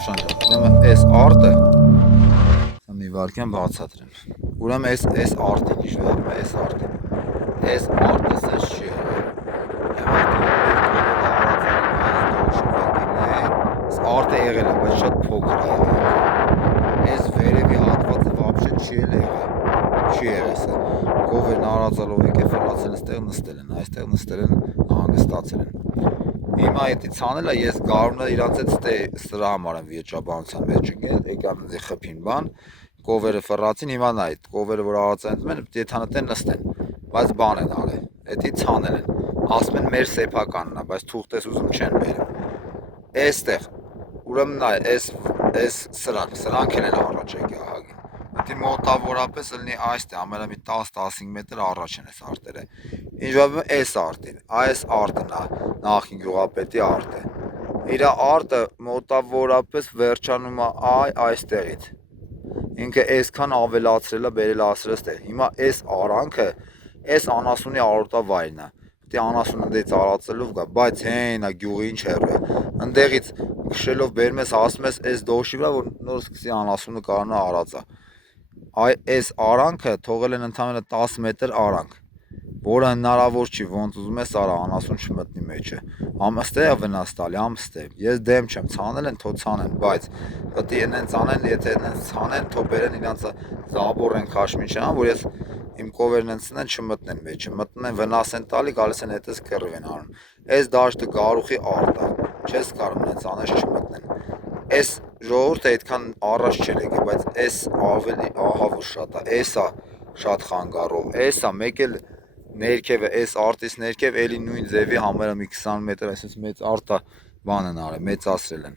Շամշանյան, ուրեմն այս արտը մի վարկյան բացատրեմ։ Ուրեմն այս արտին իշխում է այս արտին։ Այս արտը սենց չի եղել։ Արտը եղել է, բայց շատ փոքր է եղել։ Այս վերևի հատվածը вообще չի եղել։ Չի եղել սա։ Կովերն արածալով եկե ֆռացել այստեղ նստել են, այստեղ նստել են հանգստացել են։ Հիմա եթե ցանել է, ես գարունը իրանց հետ սրա համար եմ վիճաբանության մեջ ընկել, եկան ինձ խփին բան, կովերը ֆռացին, հիմա նայ, կովերը որ արածանից մեն դեթանտեն նստեն, բայց բան են արել, էդի ցանել են, ասում են մեր սեփականն է, բայց թուղթես ուզում չեն բերել։ Այստեղ, ուրեմն նայ, այս սրանք են առաջ եկել ահագին։ Դե մոտավորապես լինի այստեղ, ամենամի 10-15 մետր առաջ են այս արտերը։ Ինչ որ այս արտին, այս արտն է, նախին գյուղապետի արտը։ Իր արտը մոտավորապես վերջանում է այստեղից։ Ինքը այսքան ավելացրել է, բերել ասրել ստեղ։ Հիմա այս արանքը, այս անասունի արոտավայրն է։ Դե անասունը դից արածելով գա, բայց հեն է գյուղի ինչ հեռու է։ Ընդեղից քշելով բերում ես, ասում ես այս դոշի վրա, որ նոր սկսի անասունը կարողանա արածա։ Այս արանքը թողել են ընդամենը 10 մետր արանք, որը հնարավոր չի, ոնց ուզում ես արա անասուն չմտնի մեջը։ Ամստե է վնաս տալի, ամստե։ Ես դեմ չեմ, ցանել են, թո ցանեն, բայց պետք է այնց անեն, եթե այնց ցանեն, թո բերեն իրանց զաբորեն քաշմիչան, որ ես իմ կովերն ընցնեն չմտնեն մեջը, մտնում են վնաս են տալի, գալիս են հետս կռվ են անում։ Այս դաշտը գարուխի արտ է, չես կարող այնց անես չմտնեն։ Այս ժողովուրդը այդքան առաջ չէր եկել, բայց այս ավելի ահավոր շատ է, էսա շատ խանգարող, էսա մեկ էլ ներքևը, այս արտից ներքև էլի նույն ձևի համարը մի 20 մետր, այսպես մեծ արտա բան են արել, մեծացրել են։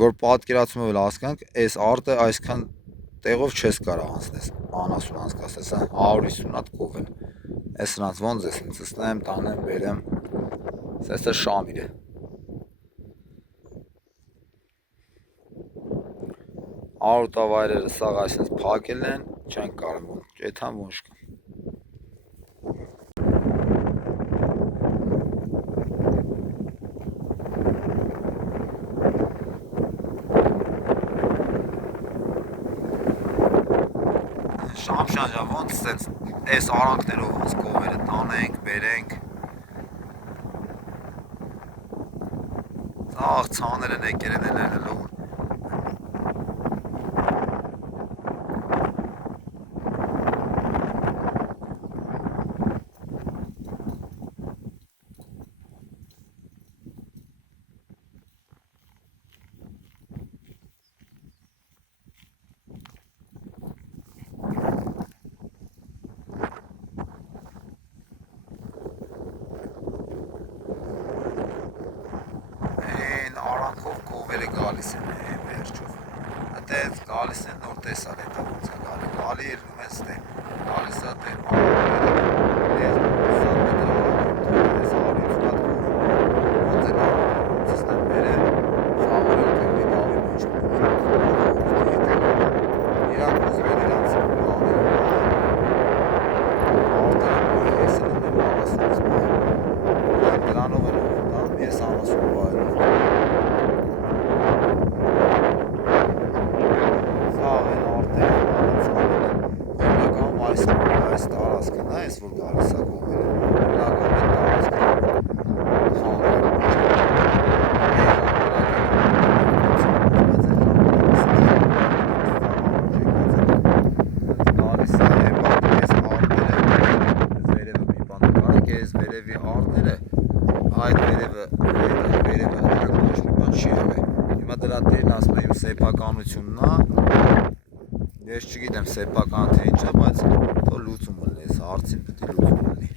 Որ պատկերացումով էլ հասկանանք, այս արտը այսքան տեղով չես կարող անցնես, անասուն անցկացնես, 150 հատ կով են։ Այս նրանց ոնց ես ընծստեմ, տանեմ, բերեմ, սես է շամիր է։ Արոտավայրերը սաղ այսպես փակել են, չեն կարող, էթան ոնչ կա։ Շամշանյա, ոնց սենց այս արանքներով ոնց կովերը տանենք, բերենք։ Աղ ցաներ են եկել են էլելով։ Կովերը գալիս են վերջով, այդպես գալիս են նոր տեսալ հետա ոնց է գալի, գալի երնում են ստեղ, գալիս է տեղ այս տարածքն է, այս որ գալիս է կովերը, բնակավետ տարածքն գալիս է այս արտերը, այս վերևի արտերը, այդ վերևը դրանք ոչ մի բան չի եղել։ Հիմա դրա դերն ասում է իմ սեփականությունն է, ես չգիտեմ սեփական թե ինչ է, բայց լուծում ունի, այս հարցին պետք է լուծում ունի։